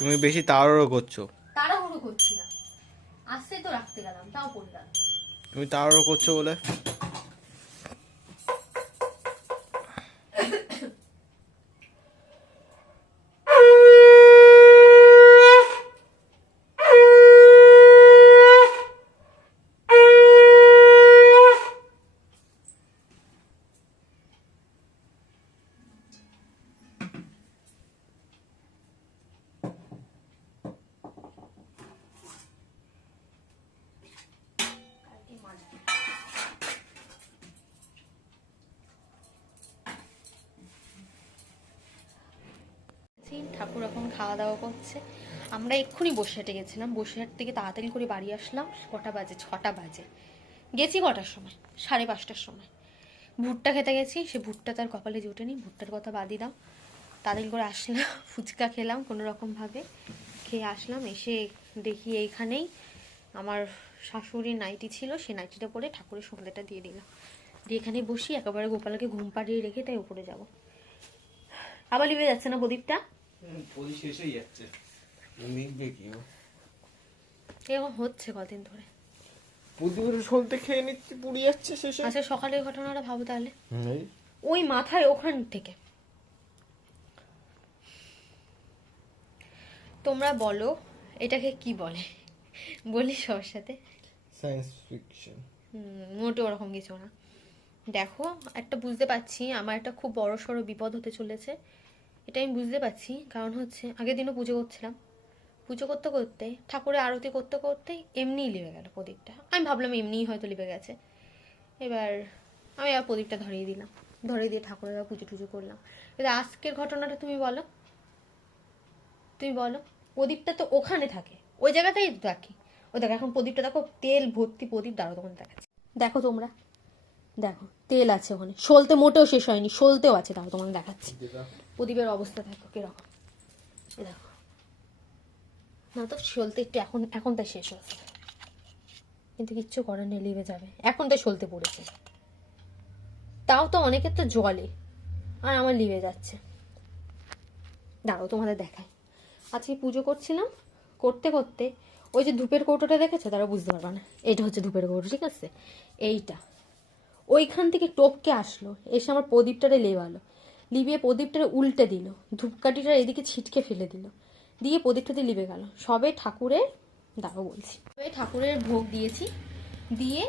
তুমি বেশি তাড়াহুড়ো করছ। তাড়াহুড়ো করছি না। আসতে তো রাখতে গেলাম তাও পড়ে গেল তুমি তাড়াহুড়ো করছ বলে? আছি, ঠাকুর এখন খাওয়া দাওয়া করছে। আমরা এক্ষুনি বসিরহাটে গেছিলাম। বসিরহাট থেকে তাড়াতাড়ি করে বাড়ি আসলাম কটা বাজে? ছটা বাজে। গেছি কটার সময়? সাড়ে পাঁচটার সময়। ভুট্টা খেতে গেছি। সে ভুট্টা তার কপালে জুটেনি। ভুট্টার কথা বাদই দাও। তাড়াতাড়ি করে আসলাম। ফুচকা খেলাম কোনো রকমভাবে খেয়ে আসলাম। এসে দেখি এইখানেই আমার শাশুড়ির নাইটি ছিল। সেই নাইটিটা পরে ঠাকুরের সন্ধ্যাটা দিয়ে দিলাম। দিয়ে এখানে বসি। একেবারে গোপালকে ঘুম পাড়িয়ে রেখে তাই উপরে যাব। আবার লিভে যাচ্ছে না প্রদীপটা? পরি শেষ হয়ে যাচ্ছে। লিখবে কি এরকম হচ্ছে কদিন ধরে। প্রদীপের সলতে খেয়ে নিচ্ছি পুড়ে যাচ্ছে শেষে। আচ্ছা সকালের ঘটনাটা ভাবো তাহলে। ওই মাথায় ওখান থেকে। তোমরা বলো এটাকে কি বলে? বলি সবার সাথে। সায়েন্স ফিকশন মোটেও ওরকম কিছু না। দেখো একটা বুঝতে পারছি আমার একটা খুব বড় সড়ো বিপদ হতে চলেছে। এটা আমি বুঝতে পারছি, কারণ হচ্ছে আগের দিনও পুজো করছিলাম। পুজো করতে করতে, ঠাকুরের আরতি করতে করতে এমনিই লিভে গেল প্রদীপটা। আমি ভাবলাম এমনিই হয়তো লিভে গেছে। এবার আমি আর প্রদীপটা ধরিয়ে দিলাম। ধরিয়ে দিয়ে ঠাকুরের পুজো টুজো করলাম। এবার আজকের ঘটনাটা তুমি বলো। তুমি বলো, প্রদীপটা তো ওখানে থাকে। ওই জায়গাতেই তো রাখি ও দেখো, এখন প্রদীপটা দেখো, তেল ভর্তি প্রদীপ দাঁড়ো তখন দেখাচ্ছে। দেখো তোমরা। দেখো, তেল আছে ওখানে। সলতে মোটেও শেষ হয়নি, সলতেও আছে তাও তোমাকে দেখাচ্ছি। প্রদীপের অবস্থা দেখো, কীরকম। দেখো। না তো সলতে একটু এখন এখন তাই শেষ হয়েছে। কিন্তু কিচ্ছু করার নেই লিভে যাবে। এখন তাই সলতে পড়েছে। তাও তো অনেকের তো জলে। আর আমার লিভে যাচ্ছে। দাঁড়াও, তোমাদের দেখাই। আজকে পুজো করছিলাম, করতে করতে ওই যে ধূপের কৌটোটা দেখেছ? তারা বুঝতে পারবে না। এটা হচ্ছে ধূপের কৌটো, ঠিক আছে? এইটা। ওইখান থেকে টপকে আসলো, এসে আমার প্রদীপটারে লেবালো। লিবিয়ে প্রদীপটারে উল্টে দিল ধূপকাঠিটা এদিকে ছিটকে ফেলে দিল। দিয়ে প্রদীপটাতে লিবে গেল। সবে ঠাকুরের দাঁড়ো বলছি। সবে ঠাকুরের ভোগ দিয়েছি, দিয়ে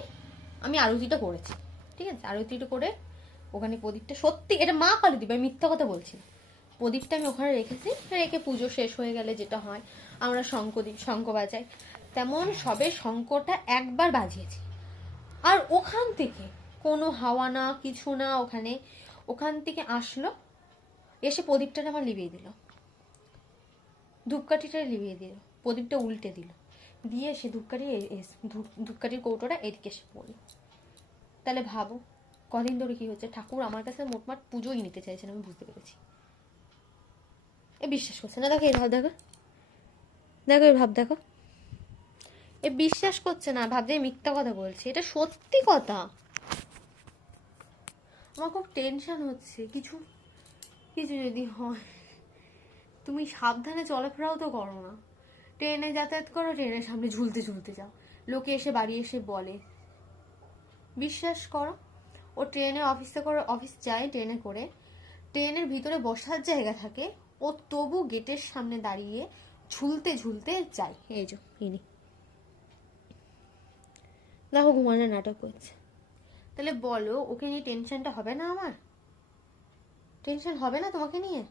আমি আরতিটা করেছি। ঠিক আছে? আরতিটা করে ওখানে প্রদীপটা সত্যি, এটা মা কালী দিবে, আমি মিথ্যা কথা বলছি প্রদীপটা আমি ওখানে রেখেছি, রেখে পুজো শেষ হয়ে গেলে যেটা হয়, আমরা শঙ্খ দিই শঙ্খ বাজাই। তেমন সবে শঙ্খটা একবার বাজিয়েছি। আর ওখান থেকে কোনো হাওয়া না, কিছু না ওখানে ওখান থেকে আসলো, এসে প্রদীপটা আমার লিবিয়ে দিল। ধূপকাঠিটা লিবিয়ে দিল, প্রদীপটা উল্টে দিল। দিয়ে সে ধূপকাঠি ধূপকাঠির কৌটোটা এদিকে এসে পড়ল। তাহলে ভাবো, কদিন ধরে কি হচ্ছে? ঠাকুর আমার কাছে মোটমাট পুজোই নিতে চাইছেন আমি বুঝতে পেরেছি। এ বিশ্বাস করছে না, দেখো এই ভাব, দেখো। দেখো এই ভাব, দেখো। এ বিশ্বাস করছে না ভাবছে মিথ্যা কথা বলছি। এটা সত্যি কথা। আমার খুব টেনশন হচ্ছে, কিছু কিছু যদি হয়। তুমি সাবধানে চলাফেরাও তো করো না। ট্রেনে যাতায়াত করো ট্রেনের সামনে ঝুলতে ঝুলতে যাও। লোকে এসে বাড়ি এসে বলে। বিশ্বাস করো, ও ট্রেনে অফিসে করে অফিস যায় ট্রেনে করে। ট্রেনের ভিতরে বসার জায়গা থাকে, ও তবু গেটের সামনে দাঁড়িয়ে ঝুলতে ঝুলতে যায়। এই যে দেখো ঘুমানোর নাটক করছে তাহলে বলো, ওকে নিয়ে টেনশনটা হবে না আমার? টেনশন হবে না তোমাকে নিয়ে?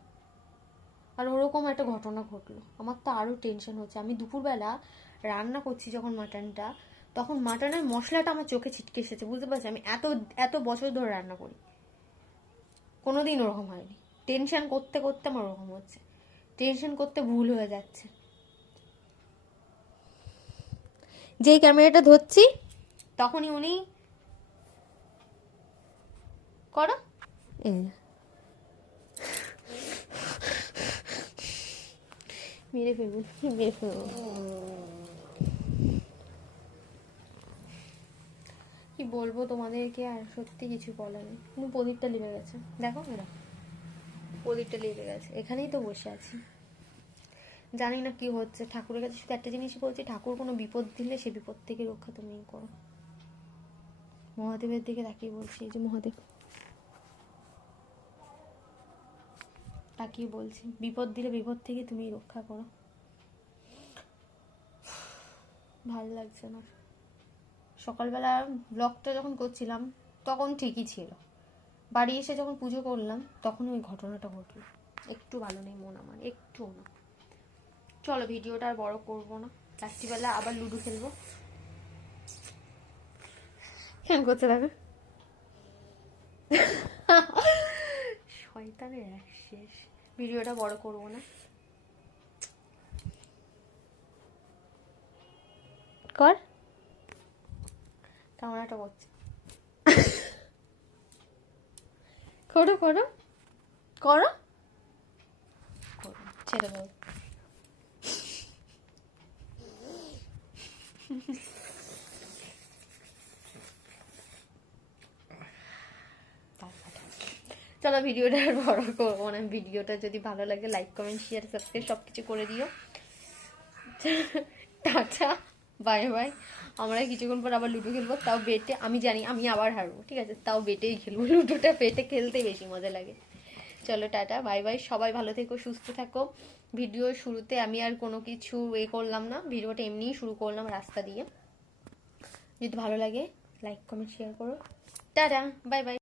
আর ওরকম একটা ঘটনা ঘটলো। আমার তো আরও টেনশন হচ্ছে। আমি দুপুরবেলা রান্না করছি যখন মাটনটা, তখন মাটনের মশলাটা আমার চোখে ছিটকে এসেছে, বুঝতে পারছি? আমি এত এত বছর ধরে রান্না করি। কোনোদিন ওরকম হয়নি। টেনশন করতে করতে আমার ওরকম হচ্ছে। টেনশন করতে ভুল হয়ে যাচ্ছে। যেই ক্যামেরাটা ধরছি, তখনই উনি করো। মেরে ফেলব মেরে ফেলব। কি বলব তোমাদেরকে আর সত্যি কিছু বলার নেই। কিন্তু প্রদীপটা লেগে গেছে। দেখো এরা। প্রদীপটা লেগে গেছে। এখানেই তো বসে আছি। জানি না কি হচ্ছে। ঠাকুরের কাছে শুধু একটা জিনিসই বলছি ঠাকুর কোনো বিপদ দিলে সে বিপদ থেকে রক্ষা তুমি করো। মহাদেবের দিকে তাকিয়ে বলছি এই যে মহাদেব। তাকিয়ে বলছি, বিপদ দিলে বিপদ থেকে তুমি রক্ষা করো। ভালো লাগছে না। সকালবেলা ব্লগটা যখন করছিলাম, তখন ঠিকই ছিল। বাড়ি এসে যখন পুজো করলাম তখন ওই ঘটনাটা ঘটলো। একটু ভালো নেই মন আমার একটু না। চলো ভিডিওটা আর বড় করব না। রাত্রিবেলা আবার লুডো খেলব। কেন করতে লাগে এক শেষ। ভিডিওটা বড় করব না। কর। কামড়াটা করছে। করো করো। করো। করো ছেড়ে দাও। চলো ভিডিওটা আর বড় করব না। ভিডিওটা যদি ভালো লাগে লাইক কমেন্ট শেয়ার সাবস্ক্রাইব সব কিছু করে দিও। টাটা বাই বাই আমরা কিছুক্ষণ পর আবার লুডো খেলব, তাও বেটে, আমি জানি, আমি আবার হারবো, ঠিক আছে? তাও বেটেই খেলব। লুডোটা বেটে খেলতে বেশি মজা লাগে। চলো টাটা বাই বাই সবাই ভালো থেকো, সুস্থ থাকো। ভিডিও শুরুতে আমি আর কোনো কিছু এ করলাম না। ভিডিওটা এমনিই শুরু করলাম রাস্তা দিয়ে। যদি ভালো লাগে লাইক কমেন্ট শেয়ার করো। Tata bye bye